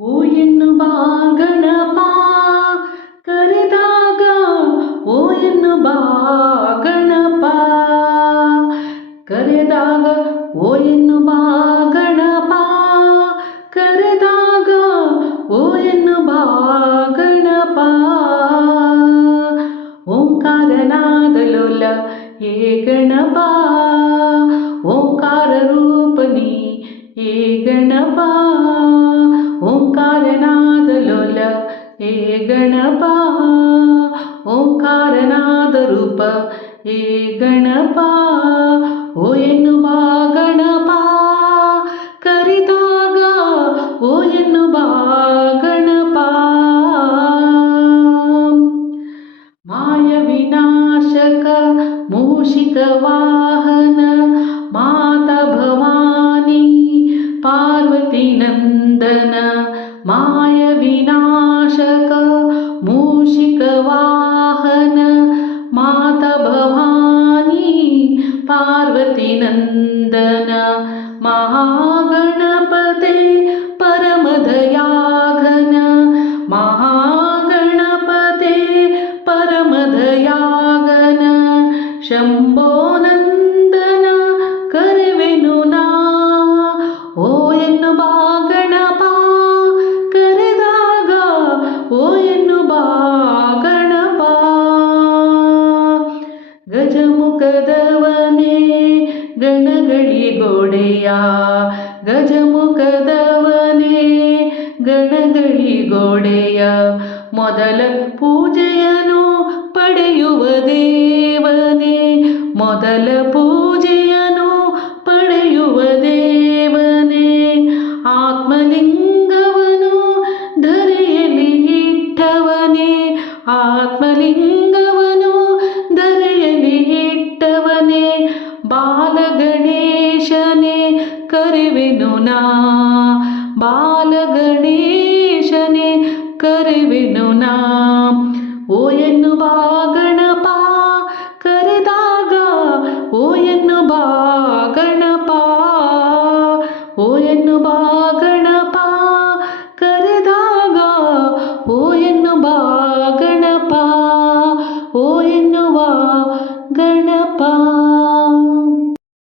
ಓ ಎನ್ನುವ ಗಣಪ ಕರೆದಾಗ ಓ ಎನ್ನುವ ಗಣಪ ಕರೆದಾಗ ಓ ಎನ್ನುವ ಗಣಪ ಕರೆದಾಗ ಓ ಎನ್ನುವ ಗಣಪ ಓಂಕಾರನಾದಲೋಲ ಹೇ ಗಣಪ ಓಂಕಾರ ರೂಪನಿ ಹೇ ಗಣಪ ಓಂಕಾರನಾದಲೋಲ ಹೇ ಗಣಪ ಓಂಕಾರನಾದ ರೂಪ ಹೇ ಗಣಪ ಓ ಎನ್ನುವ ಗಣಪ ಕರೆದಾಗ ಓ ಎನ್ನುವ ಗಣಪ ಮಾಯ ವಿನಾಶಕ ಮೂಷಿಕ ವಾಹನ ಮಾತಾ ಭವಾನಿ ಪಾರ್ವತಿ ನಂದನ ಮಾಯ ವಿನಾಶಕ ಮೂಷಿಕ ವಾಹನ ಮಾತಾ ಭವಾನಿ ಪಾರ್ವತಿ ನಂದನ ಮಹಾಗಣಪತೆ ಪರಮದಯಾಘನ ಮಹಾಗಣಪತೆ ಪರಮದಯಾಘನ ಶಂಭೋ ನಂದನ ಕರೆವೆನು ನಾ ಓ ಎನ್ನುವ ಗಣಪ ಕರೆದಾಗ ಓ ಎನ್ನುವ ಗಣಪ ಗಜಮುಖದವನೇ ಗಣಗಳಿಗೊಡೆಯ ಗಜಮುಖದವನೇ ಗಣಗಳಿಗೊಡೆಯ ಮೊದಲ ಪೂಜೆಯನ್ನು ಪಡೆಯುವ ದೇವನೇ ಮೊದಲ ಪೂಜೆಯನ್ನು ಪಡೆಯುವ ದೇವನೇ ಆತ್ಮಲಿಂಗವನು ಧರೆಯಲ್ಲಿ ಇಟ್ಟವನೇ ಆತ್ಮಲಿಂಗವನು ಧರೆಯಲ್ಲಿ ಇಟ್ಟವನೇ ಬಾಲಗಣೇಶನೇ ಕರೆವೆನು ನಾ